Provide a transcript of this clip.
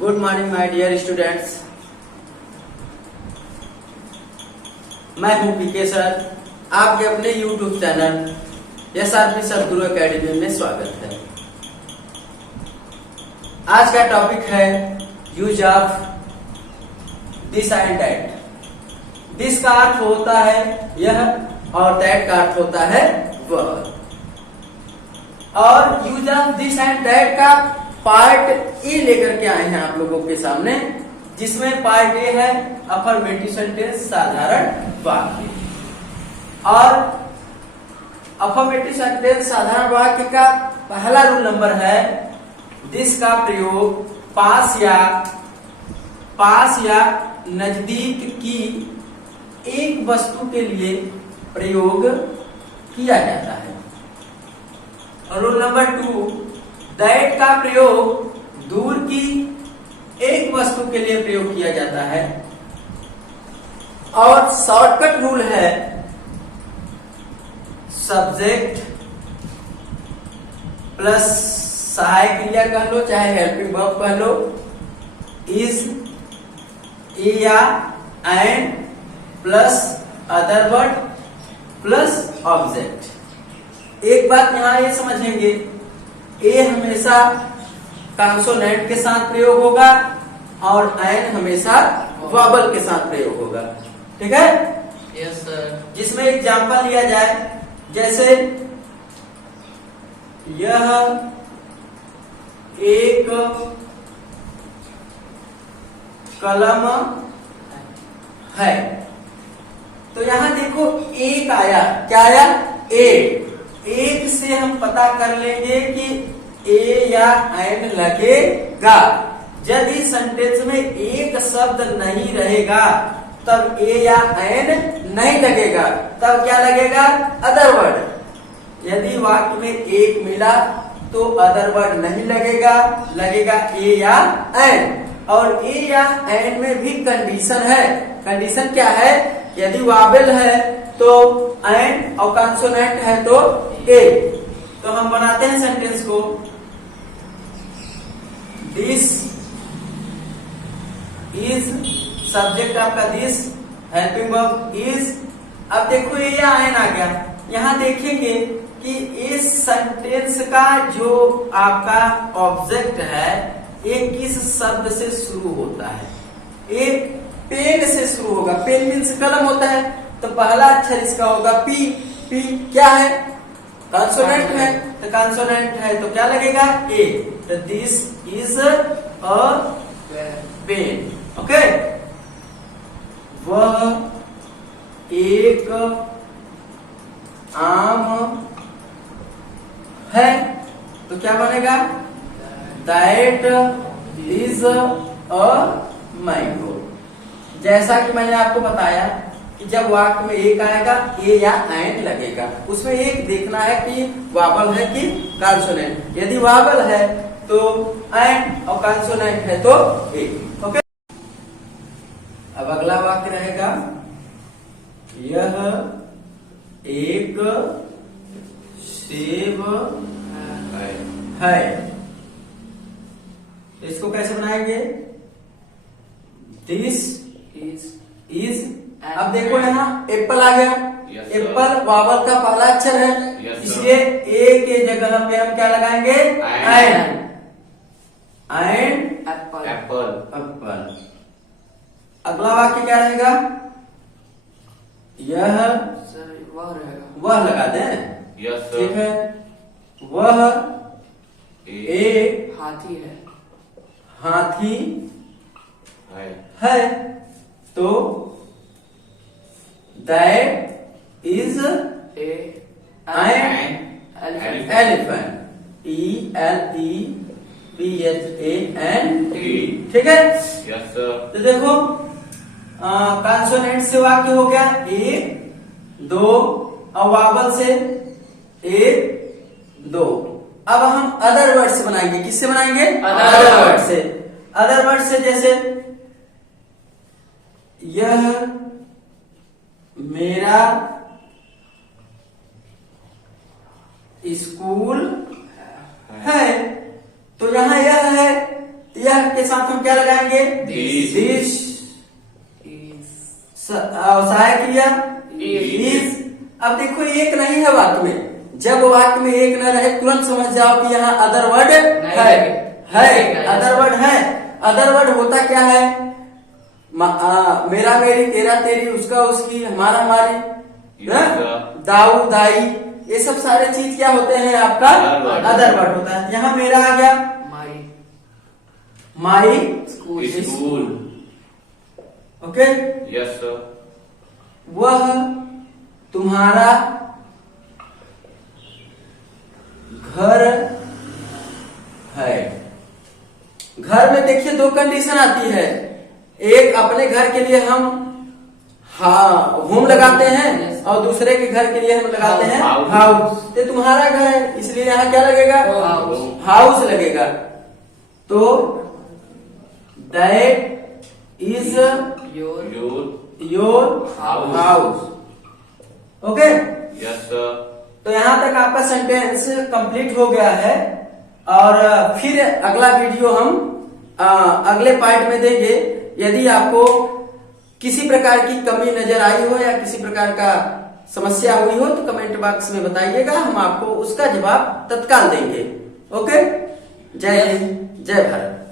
Good morning my dear students. मैं हूं PK sir. आपके अपने YouTube channel SRP Sadguru academy में स्वागत है। आज का टॉपिक है use of this and that. This का अर्थ होता है यह और दैट का अर्थ होता है वह। और use of this and that का पार्ट ए लेकर के आए हैं आप लोगों के सामने, जिसमें पार्ट ए है अफर्मेटिव सेंटेंस साधारण वाक्य। और अफर्मेटिव सेंटेंस साधारण वाक्य का पहला रूल नंबर है दिस का प्रयोग पास या नजदीक की एक वस्तु के लिए प्रयोग किया जाता है। और रूल नंबर 2 दैट का प्रयोग दूर की एक वस्तु के लिए प्रयोग किया जाता है। और शॉर्टकट रूल है सब्जेक्ट प्लस सहायक क्रिया कह लो चाहे हेल्पिंग वर्ब कह लो, इज या and plus other word plus object. एक बात यहां ये समझेंगे, ए हमेशा कॉन्सोनेंट के साथ प्रयोग होगा और एन हमेशा वॉबल के साथ प्रयोग होगा। ठीक है? Yes sir. जिसमें एग्जांपल लिया जाए, जैसे यह एक कलम है, तो यहां देखो एक आया, क्या आया? एक से हम पता कर लेंगे कि ए या एन लगेगा। यदि सेंटेंस में एक शब्द नहीं रहेगा तब ए या एन नहीं लगेगा, तब क्या लगेगा? Other word. यदि वाक्य में एक मिला तो अदर वर्ड नहीं लगेगा, लगेगा ए या एन। और ए या एन में भी कंडीशन है। कंडीशन क्या है? यदि वावेल है तो एन और कॉन्सोनेंट है तो ए। तो हम बनाते हैं सेंटेंस को, दिस इज सब्जेक्ट आपका दिस, हेल्पिंग वर्ब इज। अब देखो ये एन आ गया। यहां देखेंगे कि इस सेंटेंस का जो आपका ऑब्जेक्ट है ये किस शब्द से शुरू होता है? एक पेन से शुरू होगा। पेन मीन्स कलम होता है, तो पहला अक्षर इसका होगा पी। पी क्या है? कॉन्सोनेंट है, तो कॉन्सोनेंट है तो क्या लगेगा? ए। तो this is a pen. Okay? वह एक आम है, तो क्या बनेगा? That is a mango. जैसा कि मैंने आपको बताया कि जब वाक्य में एक आएगा ए या एन लगेगा। उसमें एक देखना है कि वावल है कि कॉन्सोनेंट। यदि वावल है तो एन और कॉन्सोनेंट है तो ए। ओके? अब अगला वाक्य रहेगा यह एक सेब है। इसको कैसे बनाएंगे? This is. अब देखो यहाँ एप्पल आ गया। एप्पल वावल का पहला अक्षर है, इसलिए ए के जगह पे हम क्या लगाएंगे? एन। एप्पल। एप्पल। अगला वाक्य क्या रहेगा? यह वह रहेगा। वह लगा दें। ठीक है? वह एक हाथी है। हाथी है, तो that is an elephant. ELEPHANT। ठीक है? Yes sir. तो देखो कॉन्सोनेंट से वाक्य हो गया एक दो, और वावल से एक दो। अब हम अदर वर्ड से बनाएंगे। किससे बनाएंगे? अदर वर्ड से। अदर वर्ड से जैसे यह मेरा स्कूल है, तो यहां यह है यह के साथ हम क्या लगाएंगे? दिस। सहायक क्रिया इज। अब देखो एक नहीं है वाक्य में, जब वाक्य में एक न रहे तुरंत समझ जाओ कि यहाँ अदर वर्ड है। अदर वर्ड है। अदर वर्ड होता क्या है? मेरा मेरी, तेरा तेरी, उसका उसकी, हमारा हमारी, दाऊ दाई, ये सब सारे चीज क्या होते हैं? आपका अदर वर्ड होता है। यहाँ मेरा आ गया my school. Okay, yes sir. वह तुम्हारा घर है। घर में देखिए दो कंडीशन आती है। एक, अपने घर के लिए हम होम लगाते हैं, और दूसरे के घर के लिए हम लगाते हैं हाउस। ये तुम्हारा घर है, इसलिए यहाँ क्या लगेगा? हाउस लगेगा। तो that is your house. Okay, yes sir. तो यहाँ तक आपका सेंटेंस कंप्लीट हो गया है। और फिर अगला वीडियो हम अगले पार्ट में देंगे। यदि आपको किसी प्रकार की कमी नजर आई हो या किसी प्रकार का समस्या हुई हो तो कमेंट बॉक्स में बताइएगा, हम आपको उसका जवाब तत्काल देंगे। ओके, जय हिंद, जय भारत।